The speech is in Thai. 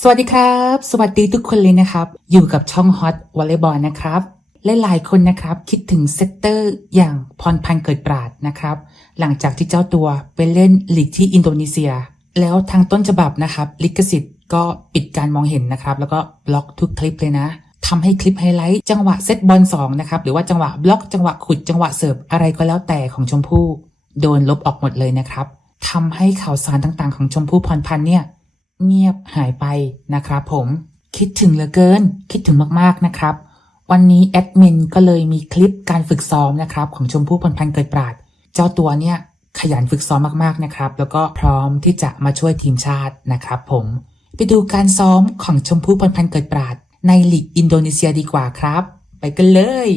สวัสดีครับ สวัสดีทุกคนเลยนะครับ อยู่กับช่องฮอตวอลเลย์บอลนะครับและหลายคนนะครับคิดถึงเซตเตอร์อย่างพรพันธ์เกิดปราดนะครับ หลังจากที่เจ้าตัวไปเล่นลีกที่อินโดนีเซีย แล้วทางต้นฉบับนะครับลิขสิทธิ์ก็ปิดการมองเห็นนะครับ แล้วก็บล็อกทุกคลิปเลยนะทำให้คลิปไฮไลท์จังหวะเซตบอลสองนะครับหรือว่าจังหวะบล็อกจังหวะขุดจังหวะเสิร์ฟอะไรก็แล้วแต่ของชมพู่ โดนลบออกหมดเลยนะครับทำให้ข่าวสารต่างๆ ของชมพู่พรพันธ์เนี่ย เงียบหายไปนะครับผมคิดถึงเหลือเกิน คิดถึงมากๆนะครับ วันนี้แอดมินก็เลยมีคลิปการฝึกซ้อมนะครับของชมพู่พรพันเกิดปราด เจ้าตัวเนี่ยขยันฝึกซ้อมมากๆนะครับ แล้วก็พร้อมที่จะมาช่วยทีมชาตินะครับผมไปดูการซ้อมของชมพู่พรพันเกิดปราด ในลีกอินโดนีเซียดีกว่าครับ ไปกันเลย